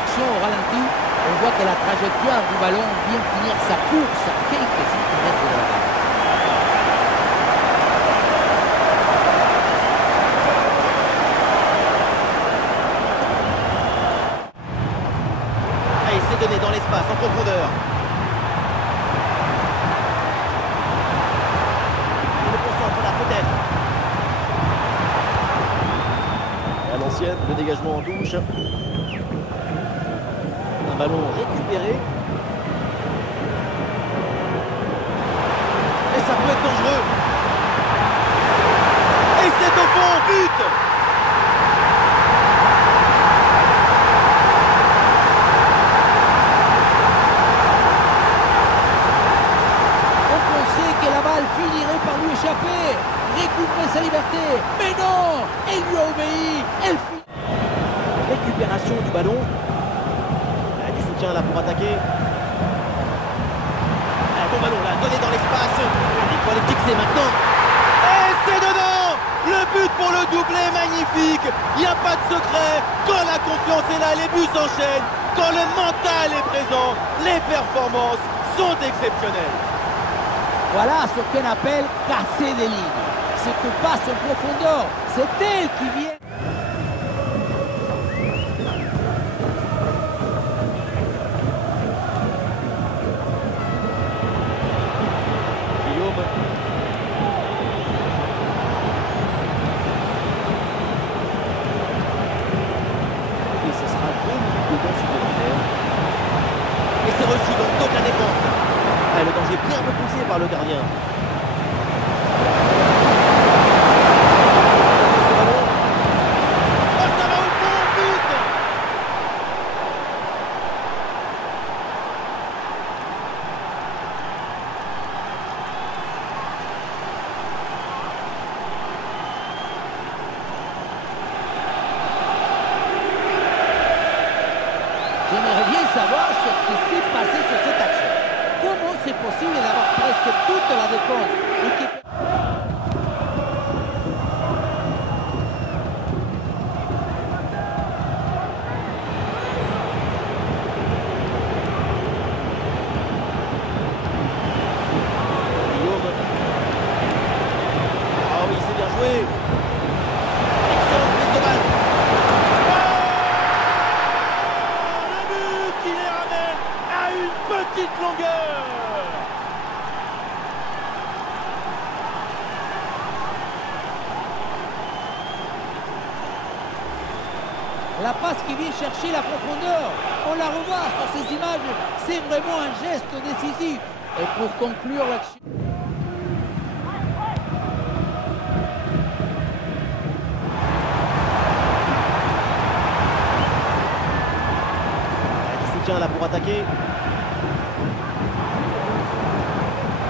l'action au ralenti, on voit que la trajectoire du ballon vient finir sa course à quelques centimètres de la balle. Et il s'est donné dans l'espace, en profondeur. Il le concentre là, peut-être. Et à l'ancienne, le dégagement en touche. Un ballon récupéré. Et ça peut être dangereux. Et c'est au fond, but! Finirait par lui échapper, récupérer sa liberté, mais non, elle lui a obéi, elle finit. Récupération du ballon. Du soutien là pour attaquer. Un bon ballon là, donné dans l'espace. Il faut le fixer maintenant. Et c'est dedans. Le but pour le doublé, magnifique. Il n'y a pas de secret. Quand la confiance est là, les buts s'enchaînent. Quand le mental est présent, les performances sont exceptionnelles. Voilà ce qu'on appelle casser des lignes. Cette passe en profondeur, c'est elle qui vient. Guillaume. Et ce sera 2 minutes de temps supplémentaires. Et c'est reçu donc toute la défense. Ah, le danger bien repoussé par le gardien. Oh, ça va au fond, but! J'aimerais bien savoir ce qui s'est passé sur cette action. Comment c'est possible d'avoir presque toute la défense et qui... Guillaume. Ah oui, c'est bien joué. Excellente prise de balle. Le but qui les ramène à une petite longueur. La passe qui vient chercher la profondeur, on la revoit sur ces images, c'est vraiment un geste décisif. Et pour conclure l'action... Du soutien là pour attaquer.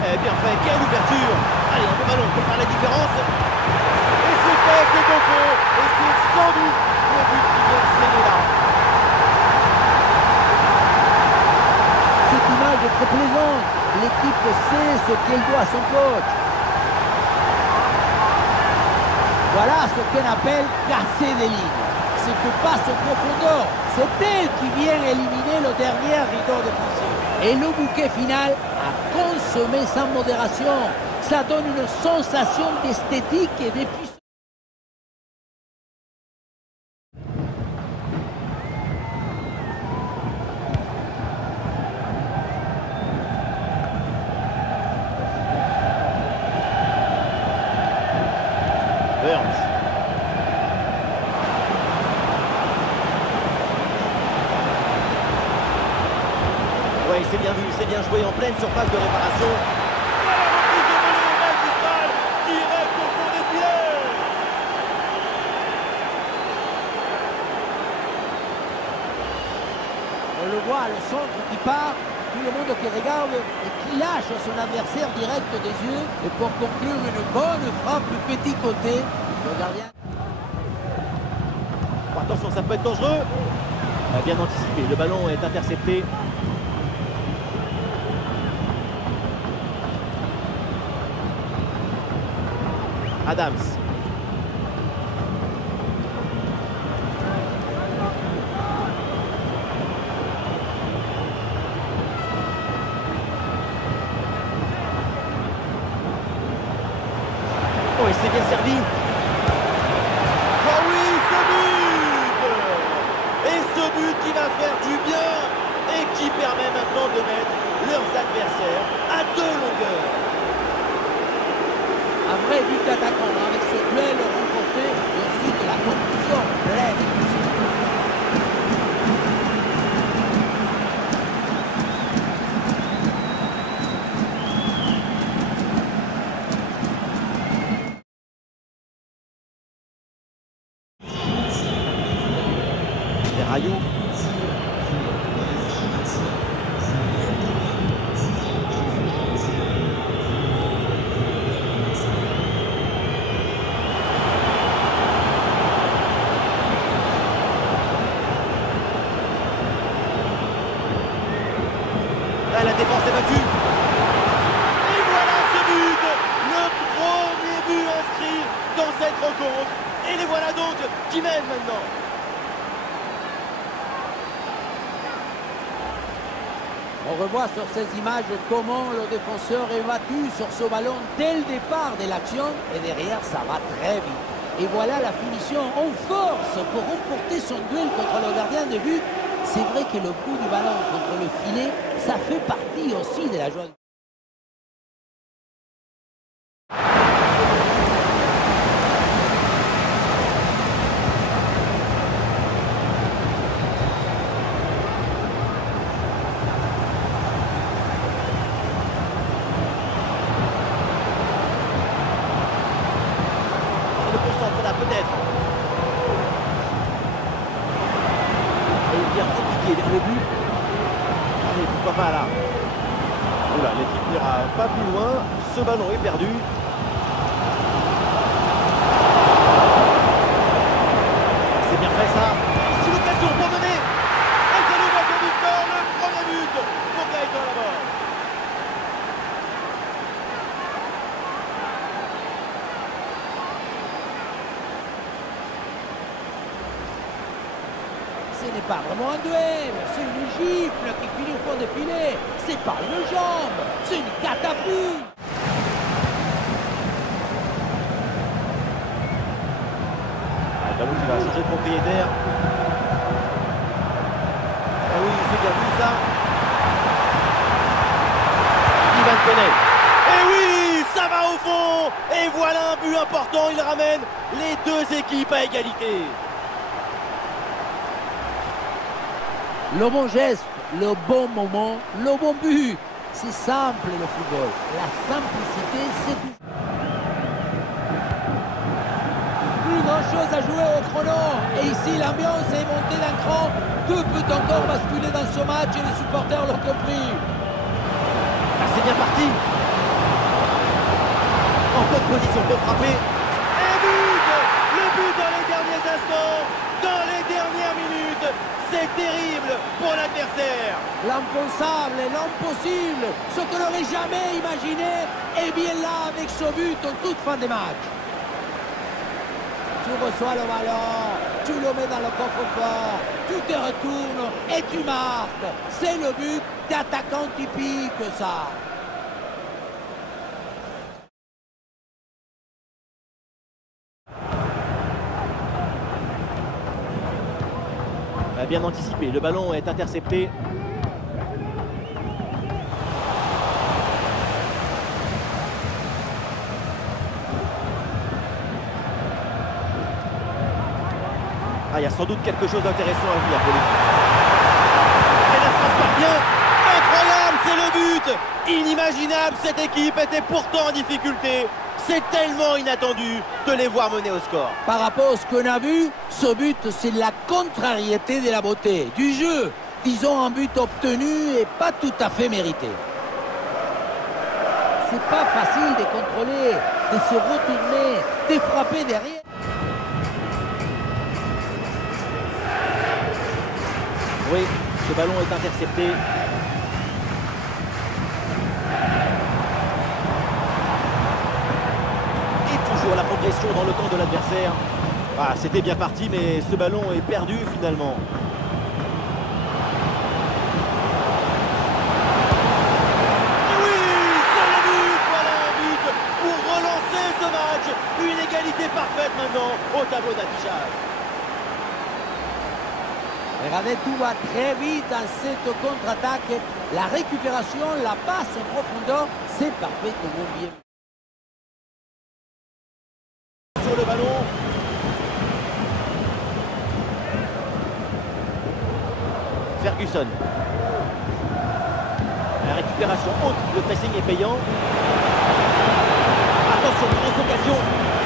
Eh, bien fait, quelle ouverture. Allez, un bon ballon pour faire la différence. Et c'est fait, c'est au fond. Et c'est sans doute le but qui vient de sceller là. Cette image est très plaisante. L'équipe sait ce qu'elle doit à son coach. Voilà ce qu'on appelle casser des lignes. Cette passe en profondeur, c'est elle qui vient éliminer le dernier rideau défensif. Et le bouquet final à consommer sans modération. Ça donne une sensation d'esthétique et de puissance. Burns. Ouais, c'est bien vu, c'est bien joué en pleine surface de réparation. Direct au fond des filets. On le voit, le centre qui part, tout le monde qui regarde et qui lâche son adversaire direct des yeux. Et pour conclure, une bonne frappe du petit côté. Le gardien. Oh, attention, ça peut être dangereux. Bien anticipé, le ballon est intercepté. Adams. but qui va faire du bien et qui permet maintenant de mettre leurs adversaires à 2 longueurs. Un vrai but d'attaquant avec ce duel remporté et ensuite la conclusion pleine. Rayou. Ah, la défense est battue. Et voilà ce but, le premier but inscrit dans cette rencontre. Et les voilà donc qui mènent maintenant. On revoit sur ces images comment le défenseur est battu sur ce ballon dès le départ de l'action et derrière ça va très vite. Et voilà la finition en force pour remporter son duel contre le gardien de but. C'est vrai que le coup du ballon contre le filet, ça fait partie aussi de la joie. Peut-être. Et il vient repiquer vers le but. Allez, pourquoi pas là. Oula, l'équipe n'ira pas plus loin. Ce ballon est perdu. C'est bien fait ça. C'est l'occasion pour mener. Et c'est l'ouverture du score, le premier but pour Gaëtan Laborde. Ce n'est pas vraiment un duel, c'est une gifle qui finit au fond des filets. C'est pas une jambe, c'est une catapulte. Le ballon qui va changer de propriétaire. Ah oui, c'est bien vu ça. Ivan Koné. Et oui, ça va au fond. Et voilà un but important, il ramène les 2 équipes à égalité. Le bon geste, le bon moment, le bon but. C'est simple le football. La simplicité, c'est tout. Plus grand chose à jouer au chrono. Et ici, l'ambiance est montée d'un cran. 2 buts encore basculés dans ce match et les supporters l'ont compris. Ah, c'est bien parti. En bonne position pour frapper. Et but! Le but dans les derniers instants, dans les dernières minutes. C'est terrible pour l'adversaire. L'impensable, l'impossible, ce qu'on n'aurait jamais imaginé, est bien là avec ce but en toute fin de match. Tu reçois le ballon, tu le mets dans le coffre-fort, tu te retournes et tu marques. C'est le but d'attaquant typique, ça. Bien anticipé, le ballon est intercepté. Ah, il y a sans doute quelque chose d'intéressant à venir pour l'équipe. Et la France part bien. Incroyable, c'est le but. Inimaginable, cette équipe était pourtant en difficulté. C'est tellement inattendu de les voir mener au score. Par rapport à ce qu'on a vu, ce but, c'est la contrariété de la beauté du jeu. Disons un but obtenu et pas tout à fait mérité. C'est pas facile de contrôler, de se retourner, de frapper derrière. Oui, ce ballon est intercepté. La progression dans le camp de l'adversaire. Ah, c'était bien parti, mais ce ballon est perdu finalement. Oui, c'est le but. Voilà un but pour relancer ce match. Une égalité parfaite maintenant au tableau d'affichage. Regardez, tout va très vite dans cette contre-attaque. La récupération, la passe en profondeur, c'est parfaitement bien. Sur le ballon. Ferguson. La récupération haute, le pressing est payant. Attention, grosse occasion.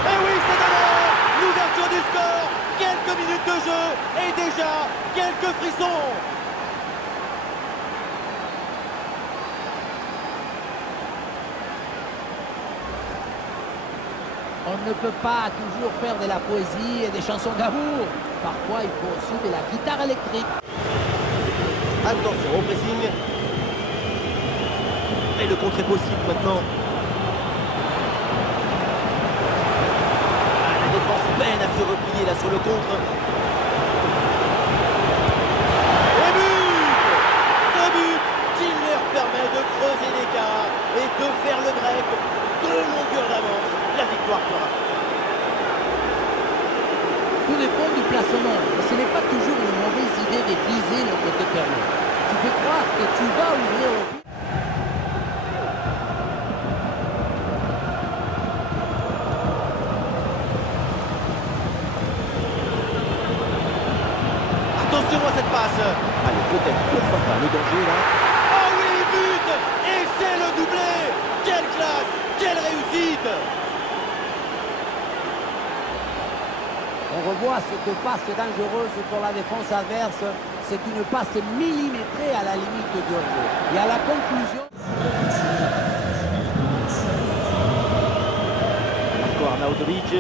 Et oui, c'est donnant. L'ouverture du score. Quelques minutes de jeu et déjà quelques frissons. On ne peut pas toujours faire de la poésie et des chansons d'amour. Parfois, il faut aussi de la guitare électrique. Attention au pressing. Et le contre est possible maintenant. La défense peine à se replier là sur le contre. Et but! Ce but qui leur permet de creuser l'écart et de faire le break. 2 longueurs d'avance. La victoire sera. Tout dépend du placement. Ce n'est pas toujours une mauvaise idée de viser le côté fermé. Tu fais croire que tu vas ouvrir au but. Attention à cette passe. Allez, peut-être, pourquoi pas, le danger là. Oh oui, but! Et c'est le doublé! Quelle classe! Quelle réussite! On revoit cette passe dangereuse pour la défense adverse. C'est une passe millimétrée à la limite du hors-jeu. Et à la conclusion... Encore Arnautovic.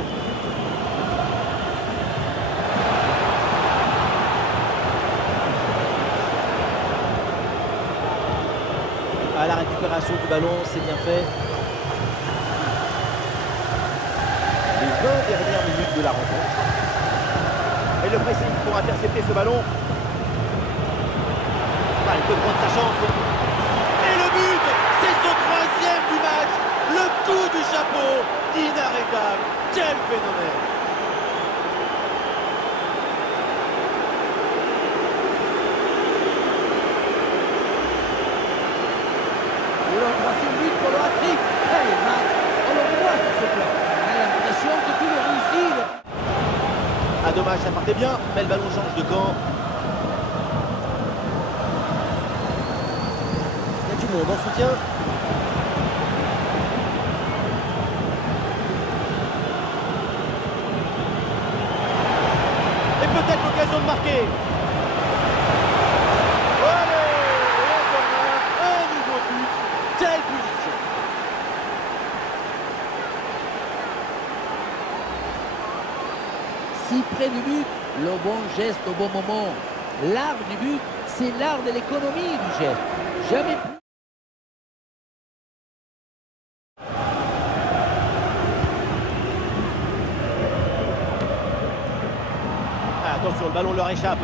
À la récupération du ballon, c'est bien fait. Les 20 dernières minutes de la rencontre. Et le pressing pour intercepter ce ballon. Ah, il peut prendre sa chance. Et le but, c'est son 3e du match. Le coup du chapeau, inarrêtable. Quel phénomène! Et le 3e but pour le hat-trick. Quel match! On le revoit sur ce plan. On a l'impression que tout est réussi. Ah dommage, ça partait bien, mais le ballon change de camp. Il y a du monde en soutien. Et peut-être l'occasion de marquer. Allez, et encore un nouveau but. Quelle punition! Si près du but, le bon geste au bon moment. L'art du but, c'est l'art de l'économie du geste. Jamais plus. Ah, attention, le ballon leur échappe.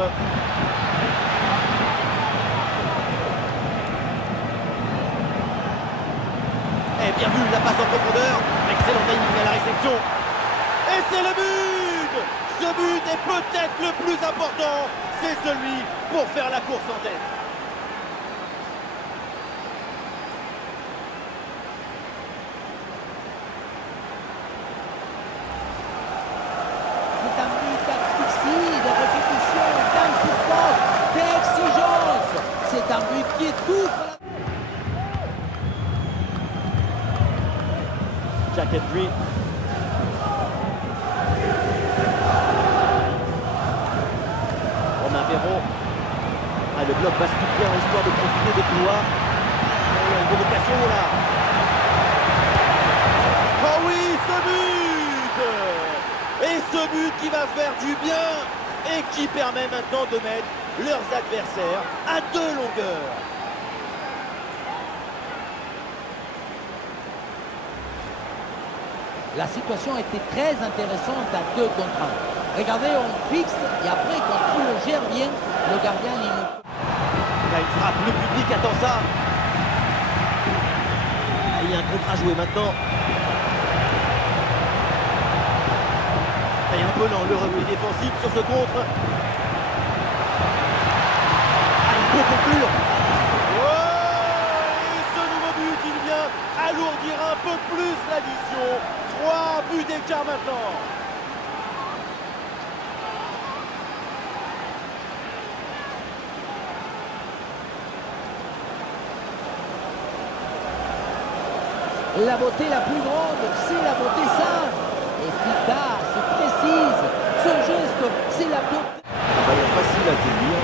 Et bien vu, la passe en profondeur. Excellent timing à la réception. Et c'est le but! Ce but est peut-être le plus important. C'est celui pour faire la course en tête. C'est un but d'asphyxie, de répétition, d'insistance, d'exigence. C'est un but qui étouffe la... Jack Henry. Romain Perrault. Ah, le bloc bascule bien histoire de profiter des couloirs. Il y a une provocation là. Oh oui, ce but! Et ce but qui va faire du bien et qui permet maintenant de mettre leurs adversaires à 2 longueurs. La situation était très intéressante à 2 contre 1. Regardez, on fixe et après, quand tout le gère bien, le gardien il... Là, il frappe, le public attend ça. Ah, il y a un contre à jouer maintenant. Et un peu lent le repli défensif sur ce contre. pour conclure. Oh, et ce nouveau but, il vient alourdir un peu plus l'addition. 3 buts d'écart maintenant. La beauté la plus grande, c'est la beauté simple, efficace, précise. Son geste, c'est la beauté. Un ballon facile à saisir.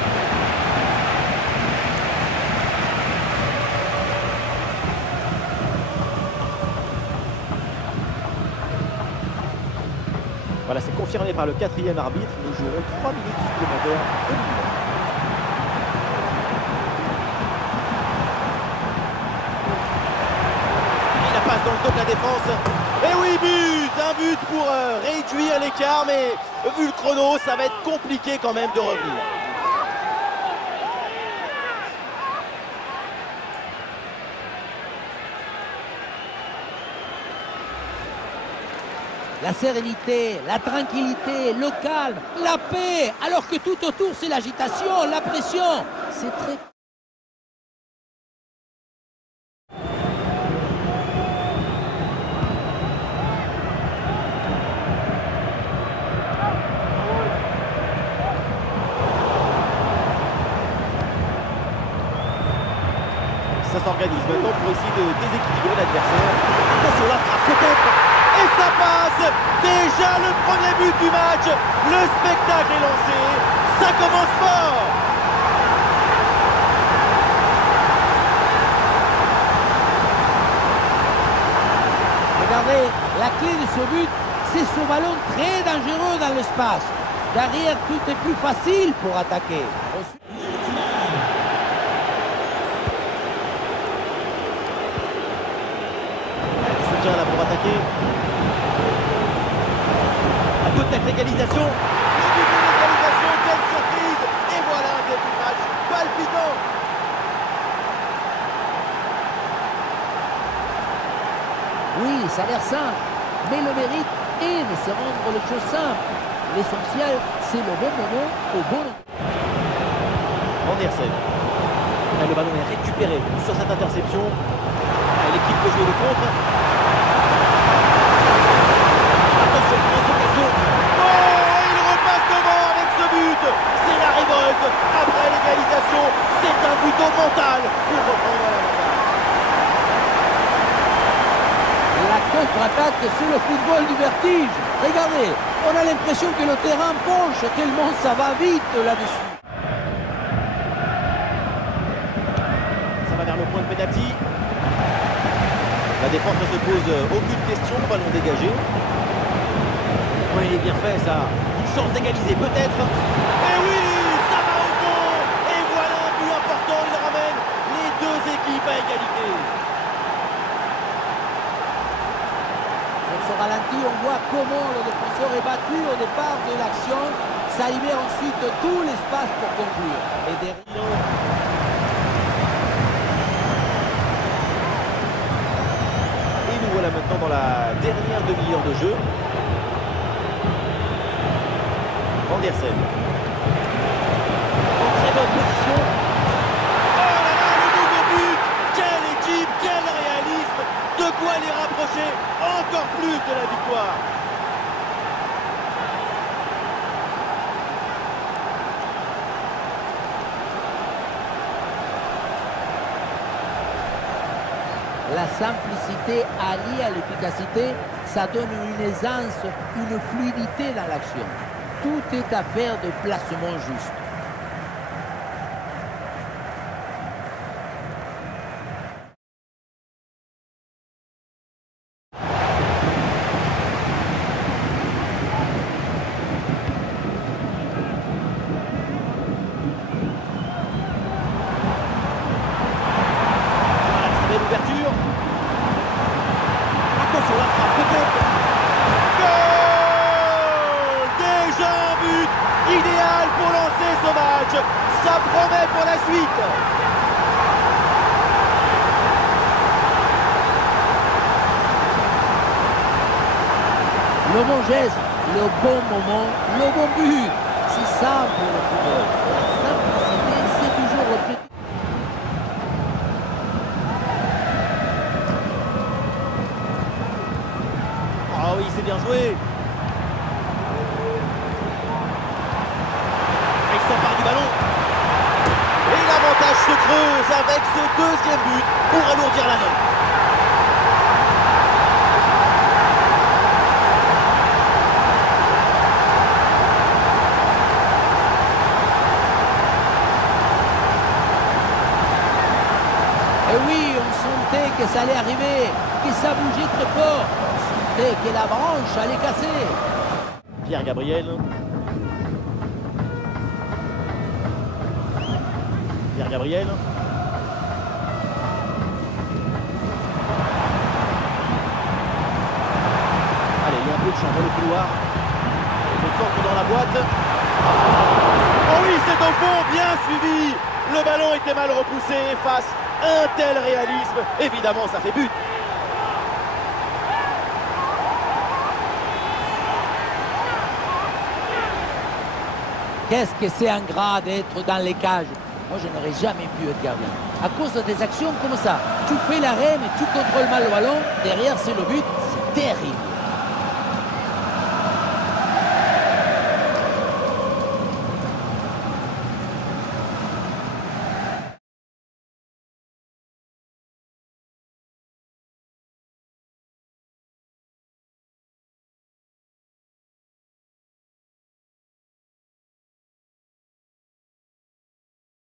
Voilà, c'est confirmé par le 4e arbitre. Nous jouerons 3 minutes supplémentaires au minimum. Passe dans le dos de la défense. Et oui, but! Un but pour réduire l'écart, mais vu le chrono, ça va être compliqué quand même de revenir. La sérénité, la tranquillité, le calme, la paix, alors que tout autour c'est l'agitation, la pression. C'est très... Ça s'organise maintenant pour essayer de déséquilibrer l'adversaire. Attention, la frappe peut-être. Et ça passe. Déjà le premier but du match. Le spectacle est lancé. Ça commence fort. Regardez, la clé de ce but, c'est ce ballon très dangereux dans l'espace. Derrière, tout est plus facile pour attaquer. Là pour attaquer. Peut-être l'égalisation. Le but de l'égalisation, quelle surprise. Et voilà un début de match palpitant. Oui, ça a l'air simple, mais le mérite est de se rendre les choses simples. L'essentiel, c'est le bon moment au bon moment. Andersen. Le ballon est récupéré sur cette interception. L'équipe peut jouer le contre. Attention, grosse occasion. Oh, il repasse devant avec ce but. C'est la révolte. Après l'égalisation, c'est un but au mental pour reprendre l'avantage. La contre-attaque, c'est le football du vertige. Regardez, on a l'impression que le terrain penche tellement ça va vite là-dessus. Ça va vers le point de pénalty. La défense ne se pose aucune question, ballon dégagé. Oui, il est bien fait ça. Une chance d'égaliser peut-être. Et oui, ça va au fond. Et voilà un but important, il ramène les deux équipes à égalité. Sur ce ralenti, on voit comment le défenseur est battu au départ de l'action. Ça libère ensuite tout l'espace pour conclure. Et derrière... Voilà maintenant dans la dernière demi-heure de jeu. Andersen. En très bonne position. Oh là là, le nouveau but. Quelle équipe, quel réalisme. De quoi les rapprocher encore plus de la victoire. La simplicité alliée à l'efficacité, ça donne une aisance, une fluidité dans l'action. Tout est affaire de placement juste. L'ouverture. Attention, la frappe peut-être. Goal! Déjà un but idéal pour lancer ce match. Ça promet pour la suite. Le bon geste, le bon moment, le bon but. C'est simple le football. La simplicité, c'est toujours le plus... bien joué. Il s'empare du ballon. Et l'avantage se creuse avec ce deuxième but pour alourdir la note. Et oui, on sentait que ça allait arriver, que ça bougeait très fort. On sentait que la branche allait casser. Pierre Gabriel. Pierre Gabriel. Allez, il y a un peu de champ dans le couloir. Le centre dans la boîte. Oh oui, c'est au fond, bien suivi. Le ballon était mal repoussé face à un tel réalisme. Évidemment, ça fait but. Qu'est-ce que c'est ingrat d'être dans les cages. Moi, je n'aurais jamais pu être gardien. À cause des actions comme ça, tu fais l'arrêt, mais tu contrôles mal le ballon. Derrière, c'est le but. C'est terrible.